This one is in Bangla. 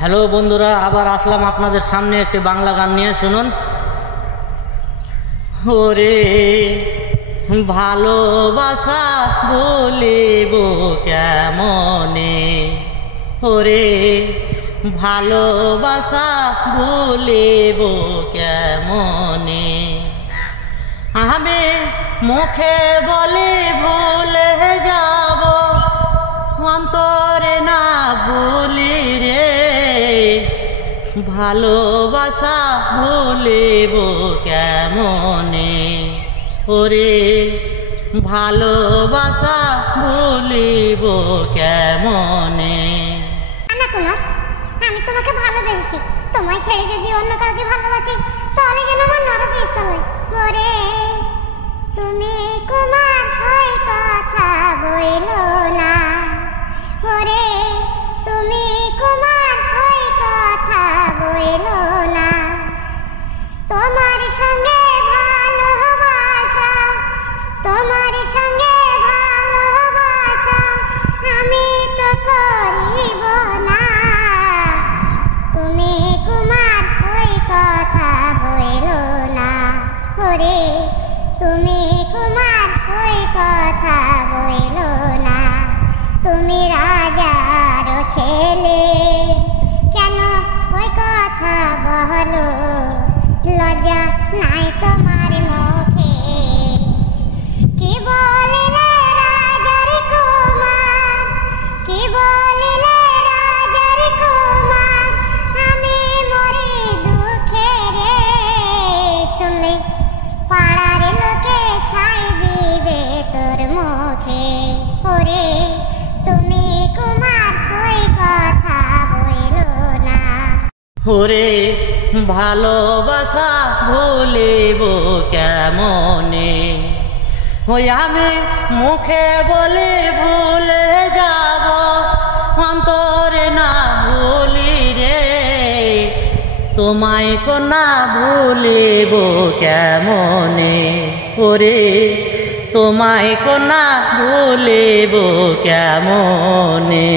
হ্যালো বন্ধুরা, আবার আসলাম আপনাদের সামনে একটি বাংলা গান নিয়ে। শুনুন। ওরে ভালোবাসা বলিব কেমনে, ওরে ভালোবাসা বলিব কেমনে, আমি মুখে বলি ভুলে যাব, অন্তরে না ভুলি রে। ভালোবাসা ভুলিব কেমনে, ওরে ভালোবাসা ভুলিব কেমনে। আমি তোমাকে ভালোবেসেছি, তোমায় ছেড়ে যদি অন্য কাউকে ভালোবাসি তাহলে যেন আমার নরকে স্থল হয়। ওরে তুমি কুমার হই কথা বইলো না, ওরে তুমি কুমার হই কথা বইলো না। তোমার সঙ্গে ভালোবাসা, তোমার সঙ্গে ভালোবাসা আমি তো করিব না। তুমি কুমার হই কথা বইলো না, ওরে তুমি কুমার হই কথা বইলো না। তুমি রাজার ছেলে, কেন ওই কথা বলো, লজ্জা নাই তোমার মুখে। কি বলিলে রাজার কুমার, কি বলিলে রাজার কুমার, আমি মরি দুঃখে রে। শুনলে পাড়ার লোকে ছাই দিবে তোর মুখে, ওরে তুমি কুমার হই কথা বইলো না। ওরে ভালোবাসা ভুলিব কেমনে, ওই আমি মুখে বলি ভুলে যাব, অন্তরে না ভুলি রে। তোমায় কোনা ভুলিব কেমনে, ওরে তোমায় কোনা ভুলিব কেমনে।